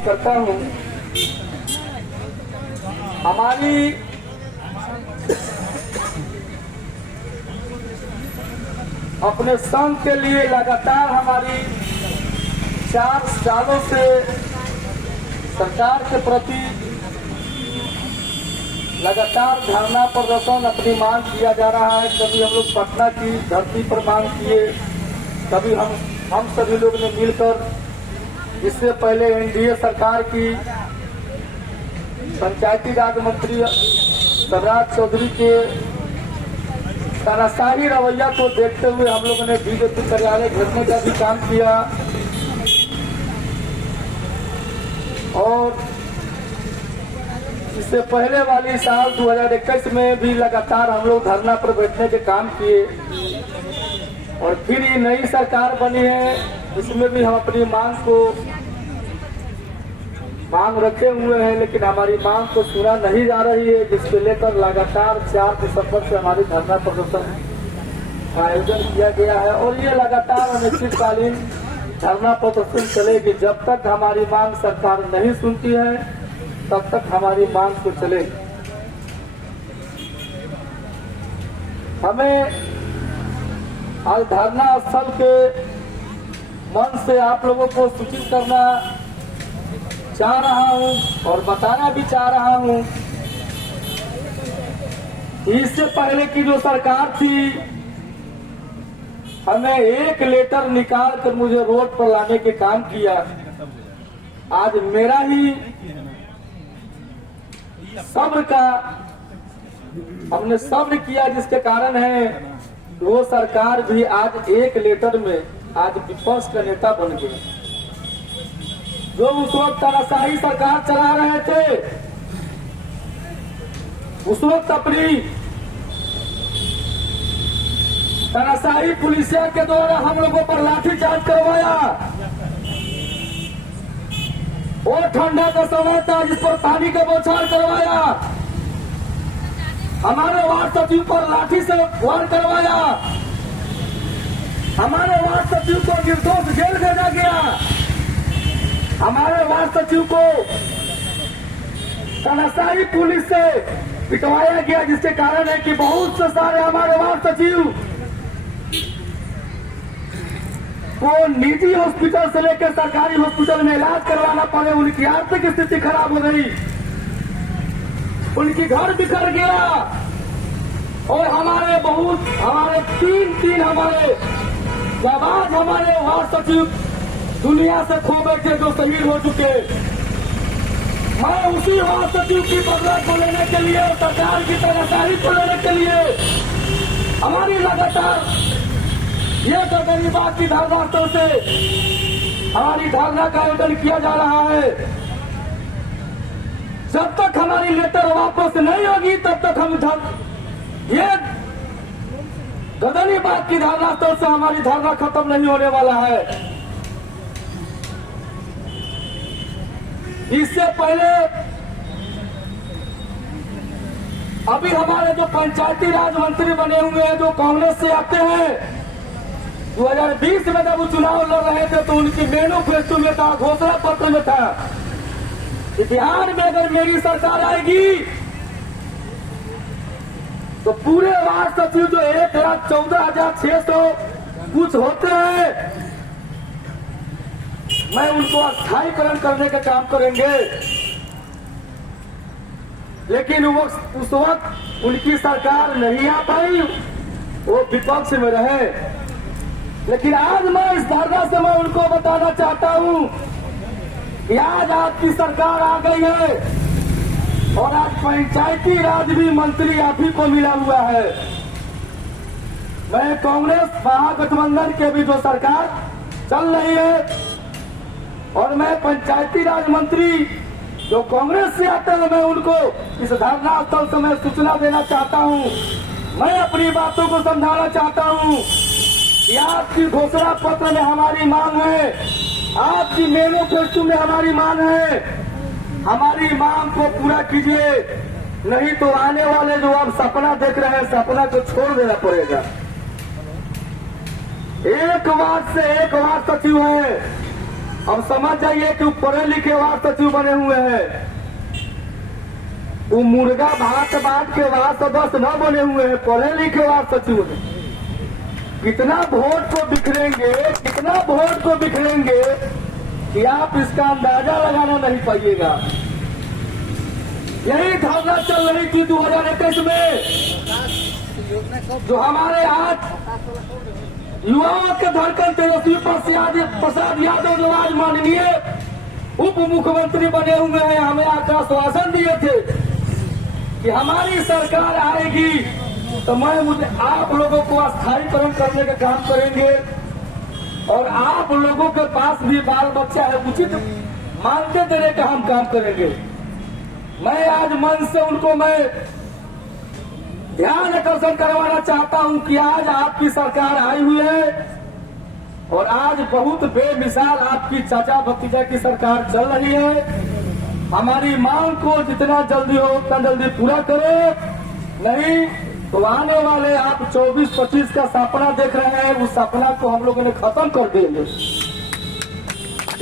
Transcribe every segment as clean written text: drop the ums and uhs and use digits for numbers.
करता हूँ। हमारी अपने संघ के लिए लगातार हमारी 4 सालों से सरकार के प्रति लगातार धरना प्रदर्शन अपनी मांग किया जा रहा है। कभी हम लोग पटना की धरती पर मांग किए, कभी हम सभी लोग ने मिलकर इससे पहले एनडीए सरकार की पंचायती राज मंत्री शिवराज चौधरी के तानाशाही रवैया को देखते हुए हम लोगों ने बीजेपी कार्यालय घेरने का भी काम किया और इससे पहले वाली साल 2021 में भी लगातार हम लोग धरना पर बैठने के काम किए और फिर ये नई सरकार बनी है, इसमें भी हम अपनी मांग रखे हुए हैं, लेकिन हमारी मांग को सुना नहीं जा रही है, जिसको लेकर लगातार 4 दिसंबर से हमारी धरना प्रदर्शन का आयोजन किया गया है और ये लगातार अनिश्चितकालीन धरना प्रदर्शन चलेगी। जब तक हमारी मांग सरकार नहीं सुनती है तब तक हमारी मांग को चलेगी। हमें आज धरना स्थल के मन से आप लोगों को सूचित करना चाह रहा हूं और बताना भी चाह रहा हूं। इससे पहले की जो सरकार थी, हमें एक लेटर निकाल कर मुझे रोड पर लाने के काम किया। आज मेरा ही सब्र का हमने सब्र किया, जिसके कारण है वो सरकार भी आज एक लेटर में आज विपक्ष का नेता बन गया। जो उस वक्त तानाशाही सरकार चला रहे थे, उस वक्त अपनी तानाशाही पुलिसिया के द्वारा हम लोगों पर लाठीचार्ज करवाया। और ठंडा का समय था जिस पर पानी का बौछार करवाया। हमारे वार्ड सचिव पर लाठी से वार करवाया। हमारे वार्ड सचिव को निर्दोष जेल भेजा गया। हमारे वार्ड सचिव को तानाशाही पुलिस से पिटवाया गया, जिसके कारण है कि बहुत से सारे हमारे वार्ड सचिव को निजी हॉस्पिटल से लेकर सरकारी हॉस्पिटल में इलाज करवाना पड़े। उनकी आर्थिक स्थिति खराब हो गई, उनकी घर बिखर गया और हमारे तीन हमारे जाबाज हमारे वार्ड सचिव दुनिया से खो बैठे, जो शहीद हो चुके। मैं उसी वार्ड सचिव की बदला को लेने के लिए और सरकार की तानाशाही को लेने के लिए हमारी लगातार ये गरीबात की धारणा से हमारी धारणा का आयोजन किया जा रहा है। जब तक हमारी लेटर वापस नहीं होगी तब तक हम ये गदनीबाद की धारणा से हमारी धारणा खत्म नहीं होने वाला है। इससे पहले अभी हमारे जो पंचायती राज मंत्री बने हुए हैं, जो कांग्रेस से आते हैं, 2020 में जब वो चुनाव लड़ रहे थे तो उनकी मैनिफेस्टो में था, घोषणा पत्र में था कि बिहार में अगर मेरी सरकार आएगी तो पूरे वार्ड सचिव जो 1,14,600 कुछ होते हैं, मैं उनको स्थायीकरण करने का काम करेंगे। लेकिन उस वक्त उनकी सरकार नहीं आ पाई, वो विपक्ष में रहे। लेकिन आज मैं इस धरना से मैं उनको बताना चाहता हूं कि आज आपकी सरकार आ गई है और आज पंचायती राज भी मंत्री आप ही को मिला हुआ है। मैं कांग्रेस महागठबंधन के भी जो सरकार चल रही है और मैं पंचायती राज मंत्री जो कांग्रेस से आते हैं, मैं उनको इस धरना स्थल से मैं सूचना देना चाहता हूं। मैं अपनी बातों को समझाना चाहता हूं कि आपकी घोषणा पत्र में हमारी मांग है, आपकी मैनिफेस्टो में हमारी मांग है। हमारी मांग को पूरा कीजिए, नहीं तो आने वाले जो आप सपना देख रहे हैं, सपना को छोड़ देना पड़ेगा। एक वार्ड से एक वार्ड सचिव है, अब समझ जाइए कि वो पढ़े लिखे वार्ड सचिव बने हुए हैं, वो मुर्गा भात बांट के वार्ड सदस्य न बने हुए हैं, पढ़े लिखे वार्ड सचिव हैं। कितना वोट को बिखरेंगे, कितना वोट को बिखरेंगे कि आप इसका अंदाजा लगाना नहीं पाइएगा। यही धारणा चल रही थी 2021 में, जो हमारे आज युवाओं के धड़कन तेजस्वी प्रसाद यादव जो आज माननीय उप मुख्यमंत्री बने हुए हैं, हमें आश्वासन दिए थे कि हमारी सरकार आएगी तो मुझे आप लोगों को स्थायीकरण करने का काम करेंगे और आप लोगों के पास भी बाल बच्चा है, उचित मानते देने का हम काम करेंगे। मैं आज मन से उनको मैं ध्यान आकर्षण करवाना चाहता हूं कि आज आपकी सरकार आई हुई है और आज बहुत बेमिसाल आपकी चाचा भतीजा की सरकार चल रही है। हमारी मांग को जितना जल्दी हो उतना जल्दी पूरा करें, नहीं तो आने वाले आप 24-25 का सपना देख रहे हैं, उस सपना को हम लोगों ने खत्म कर देंगे।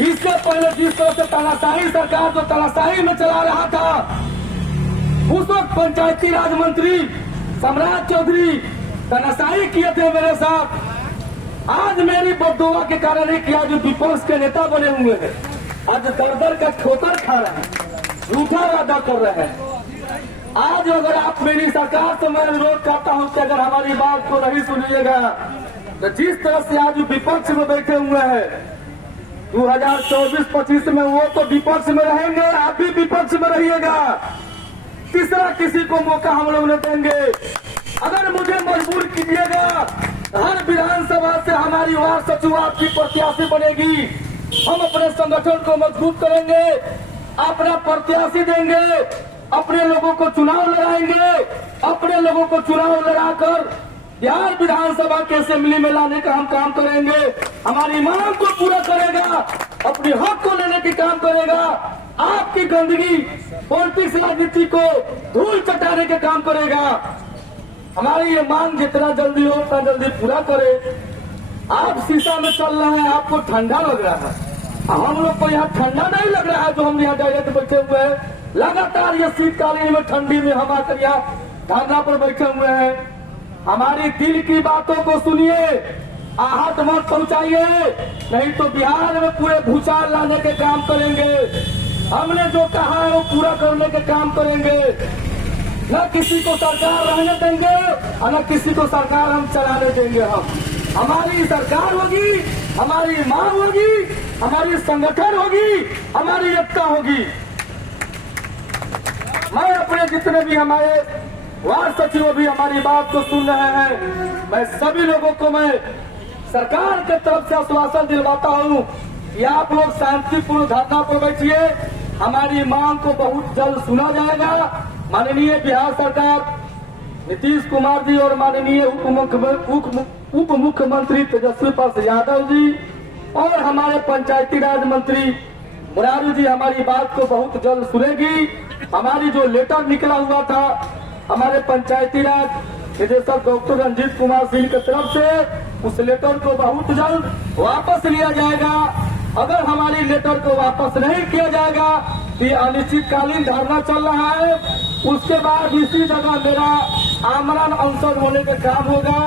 इससे पहले जिस तरह से तानाशाही सरकार जो तानाशाही में चला रहा था, उस वक्त पंचायती राज मंत्री सम्राट चौधरी तानाशाही किए थे मेरे साथ। आज मेरी बददुआ के कारण ही किया, जो विपक्ष के नेता बने हुए हैं आज दर का ठोकर खा रहे हैं, झूठा वादा कर रहे हैं। आज अगर आप मेरी सरकार से मैं अनुरोध करता हूं कि अगर हमारी बात को नहीं सुनिएगा तो जिस तरह से आज विपक्ष में बैठे हुए हैं 2024-25 में, वो तो विपक्ष में रहेंगे, आप भी विपक्ष में रहिएगा। तीसरा किसी को मौका हम लोग नहीं देंगे। अगर मुझे मजबूर कीजिएगा, हर विधानसभा से हमारी वार्ड सचिव आपकी प्रत्याशी बनेगी। हम अपने संगठन को मजबूत करेंगे, अपना प्रत्याशी देंगे, अपने लोगों को चुनाव लड़ाएंगे, अपने लोगों को चुनाव लड़ाकर बिहार विधानसभा के असेंबली में लाने का हम काम करेंगे। हमारी मांग को पूरा करेगा, अपने हक को लेने के काम करेगा, आपकी गंदगी पॉलिटिक्स राजनीति को धूल चटाने के काम करेगा। हमारी ये मांग जितना जल्दी हो उतना जल्दी पूरा करे। आप शीशा में चल रहे हैं, आपको ठंडा लग रहा है, हम लोग को यहाँ ठंडा नहीं लग रहा है। जो हम यहाँ डायरेक्ट बैठे हुए हैं, लगातार ये शीतकालीन में ठंडी में हम आकर यहाँ धरना पर बैठे हुए हैं। हमारी दिल की बातों को सुनिए, आहत मत पहुंचाइए, नहीं तो बिहार में पूरे भूचाल लाने के काम करेंगे। हमने जो कहा है वो पूरा करने के काम करेंगे। न किसी को सरकार रहने देंगे और न किसी को सरकार हम चलाने देंगे। हमारी सरकार होगी, हमारी मांग होगी, हमारी संगठन होगी, हमारी एकता होगी। मैं अपने जितने भी हमारे वार्ड सचिव भी हमारी बात को सुन रहे हैं, मैं सभी लोगों को मैं सरकार के तरफ से आश्वासन दिलवाता हूं कि आप लोग शांतिपूर्ण धरना पर बैठिए। हमारी मांग को बहुत जल्द सुना जाएगा। माननीय बिहार सरकार नीतीश कुमार जी और माननीय उप मुख्यमंत्री तेजस्वी प्रसाद यादव जी और हमारे पंचायती राज मंत्री मुरारी जी हमारी बात को बहुत जल्द सुनेगी। हमारी जो लेटर निकला हुआ था हमारे पंचायती राज निदेशक डॉक्टर रंजीत कुमार सिंह की तरफ से, उस लेटर को बहुत जल्द वापस लिया जाएगा। अगर हमारी लेटर को वापस नहीं किया जाएगा तो ये अनिश्चितकालीन धरना चल रहा है। उसके बाद इसी जगह मेरा आमरण अनशन होने का काम होगा।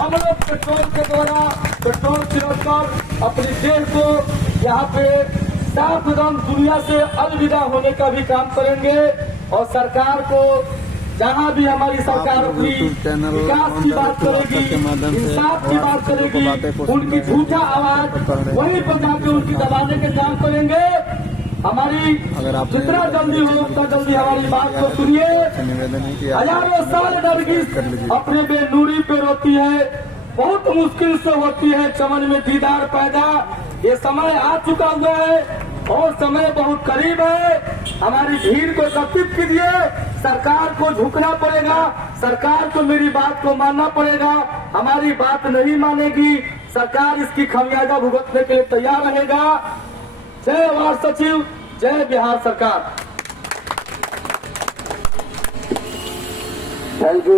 हम लोग पेट्रोल के द्वारा पेट्रोल छिड़ककर अपनी देश को यहाँ पे साफ रंग दुनिया से अलविदा होने का भी काम करेंगे और सरकार को जहाँ भी हमारी सरकार अपनी विकास की बात करेगी, इंसाफ की बात करेगी, उनकी झूठा आवाज वहीं पर जाके उनकी दबाने के काम करेंगे। हमारी जितना जल्दी हो उतना जल्दी हमारी बात को सुनिए। हजारों साल नरगिस अपने बेनूरी पे रोती है, बहुत मुश्किल से होती है चमन में दीदार पैदा। ये समय आ चुका हुआ है और समय बहुत करीब है। हमारी भीड़ को एकत्रित कीजिए, सरकार को झुकना पड़ेगा, सरकार को मेरी बात को मानना पड़ेगा। हमारी बात नहीं मानेगी, सरकार इसकी खामियाजा भुगतने के लिए तैयार रहेगा। जय वार्ड सचिव, जय बिहार सरकार। Thank you.